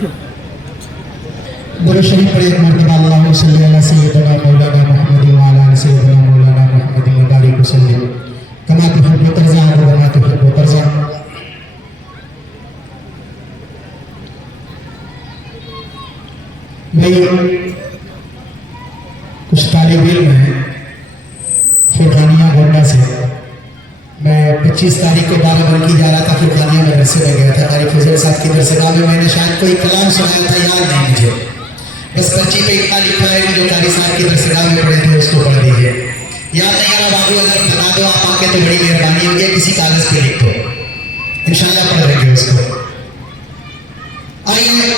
दुरूद शरीफ पढ़े एक मरतबा अल्लाहुम्मा सल्ली अला सय्यिदिना मौलाना मुहम्मद व अला आलि सय्यिदिना मौलाना मुहम्मद व बारिक वसल्लिम कमा तुहिब्बु तर्ज़ा व मा तुहिब्बु तर्ज़ा। भाई कुछ तालिब इल्म है फुरकानिया गोंडा से। मैं 25 तारीख को बाराबंकी जा रहा था, फुरकानिया मदरसे में गया था। कारी फजल साहब की दरसगाह में मैंने शायद कोई कलाम सुनाया था, याद नहीं मुझे। बस पर्ची पे इतना लिखा है कि जो कारी साहब की दरसगाह में पढ़े थे उसको पढ़ दीजिए। याद नहीं आ रहा बाबू, अगर बता दो आप आके तो बड़ी मेहरबानी होगी, किसी कागज पे लिख दो, इंशाल्लाह पढ़ देंगे उसको। आइए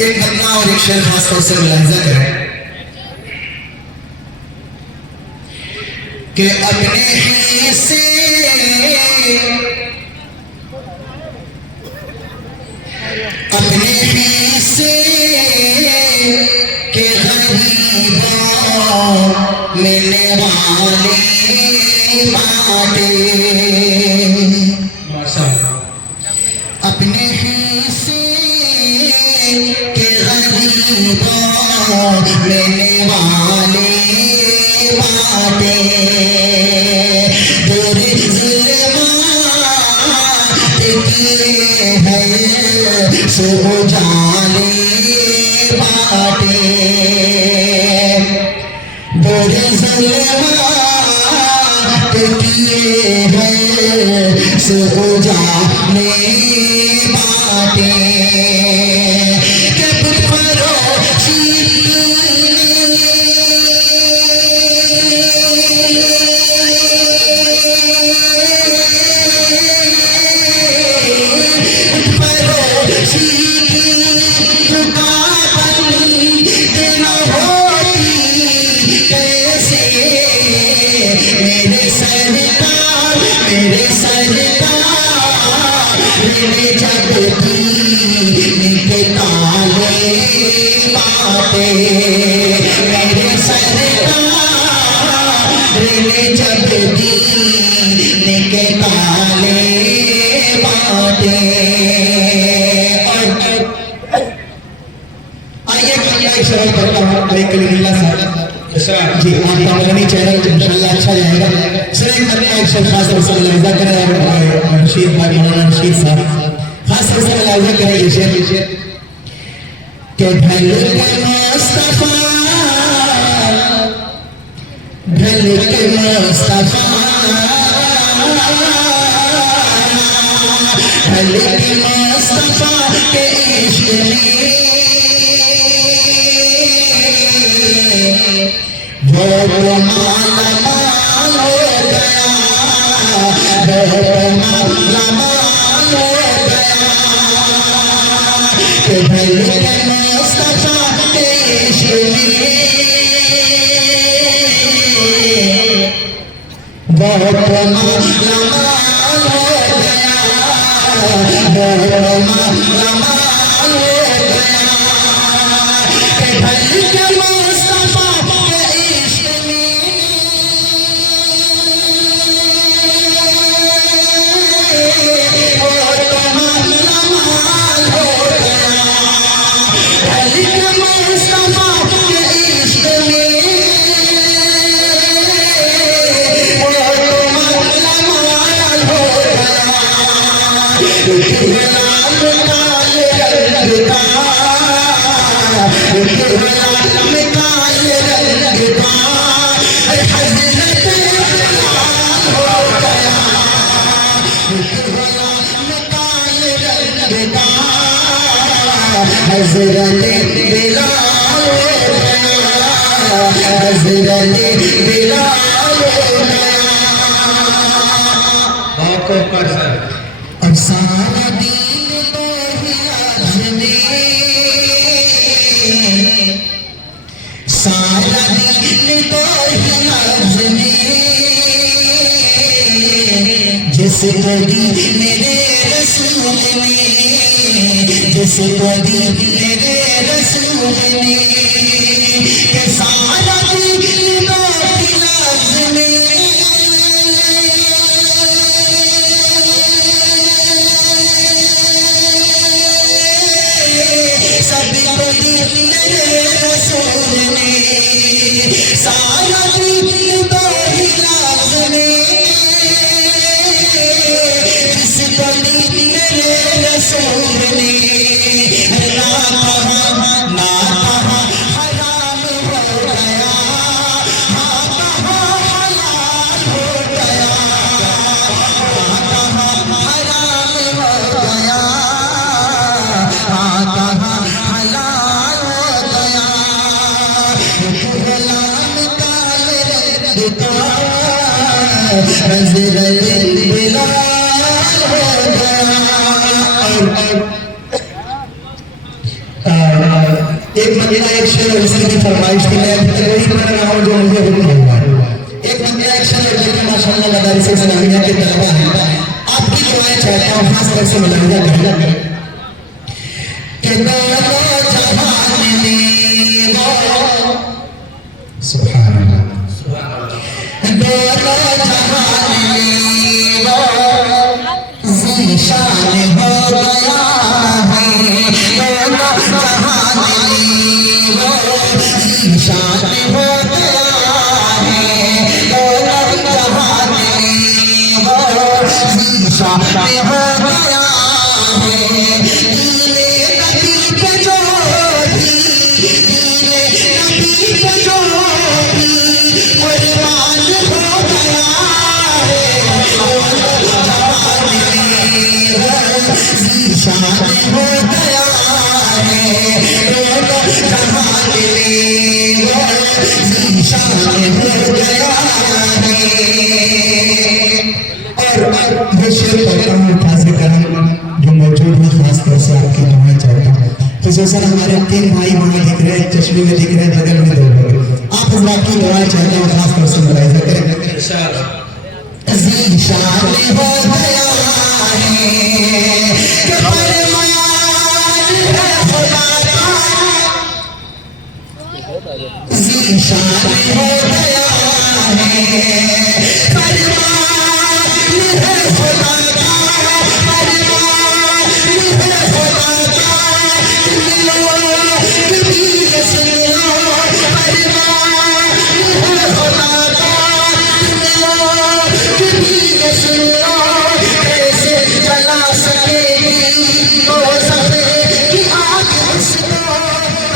एक घटना और एक शेर खासतौर से मुलाहिजा करें कि अपने हिस्से के गरीबों मिलने वाले बाटे, अपने हिस्से के गरीबों मिलने वाले बाटे, दूरी ज़ुल्मात किए हैं सो जाने बाटे, दूरी ज़ुल्मात किए हैं सो जाने बाटे। जी आपका चैनल इंशाल्लाह अच्छा जाएगा। सर एक खास तौर से मुलाहिजा करें रशीद भाई मौलाना रशीद साहब खास तौर से मुलाहिजा करें ये शेर के ढल के मुस्तफा ढल के मुस्तफा ढल के मुस्तफा के इश्क में वो माला माल हो गया, वो माला माल हो गया कि ढल के मुस्तफा के इश्क में वो माला माल हो गया, वो माला माल हो गया कि ढल के मुस्तफा अब सारा दिन तो सारा दिन तो जिसको दी मेरे रसूल ने, जिसको दी मेरे रसूल ने के सारा दिन तो कभी कभी मेरे रसूल ने सारा दिन तो ही लाज़मी जिस कभी मेरे रसूल ने ना कहा हराम हो गया, हाँ कहा हलाल हो गया, हाँ कहा हराम हो गया, हाँ कहा हलाल हो गया। गुलाम काल रखता हज़रत बिलाल हो गया। एक महीना एक शेर उसकी भी फरमाइश थी, मैं वही पढ़ रहा हूँ जो मुझे हुक्म हुआ। एक महीना एक शेर लेकिन माशाअल्लाह मदारिस इस्लामिया के तलबा हैं, आपकी दुआएं चाहता हूँ खास तौर से मुलाहिजा करें कि दोनों जहान में सुभान अल्लाह, दोनों जहान में ज़ीशान हो गया है, दोनों जहान शान हो गया है, दोनों जहान शान हो गया है। दीने नबी पे जो भी, दीने नबी पे जो भी कुर्बान हो गया है, दोनों जहान शान हो गया है, दोनों जहान शान हो गया है। और ये शेर पढ़ता हूँ खासे करम जो मौजूद है, खास तौर से आपकी दुआएं चाहता हूँ। तो जैसा हमारे तीन भाई वहाँ दिख रहे हैं, चश्मे में दिख रहे हैं, बगल में दो लोग, आप हज़रात की दुआएं चाहते हैं, खास तौर से मुलाहिजा करें। ज़ीशान हो गया है कि फरमान है खुदा का, ज़ीशान हो गया है फरमान है खुदा का, फरमान है खुदा का, कभी सुनो फरमान है खुदा का, कभी सुनो कैसे जला सकेगी दोज़ख की आग उसको,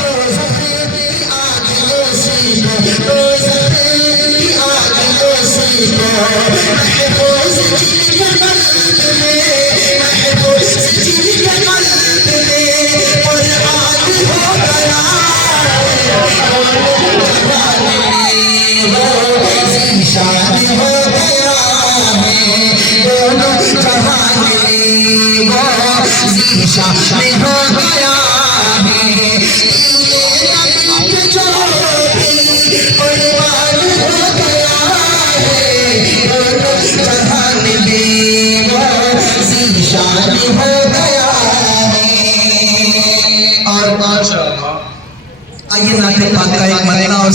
दोज़ख की आग उसको, दोज़ख की आग उसको, महफूज़ जिनके क़ल्ब में, महफूज़ जिनके क़ल्ब में कुर्बान हो गया है, ज़ीशान हो गया है, दोनों जहान ज़ीशान हो गया है। दीने नबी पे जो भी कुर्बान हो गया है, दोनों जहान ज़ीशान हो गया है। और माशाअल्लाह, आइए नाते पाक का एक महीना और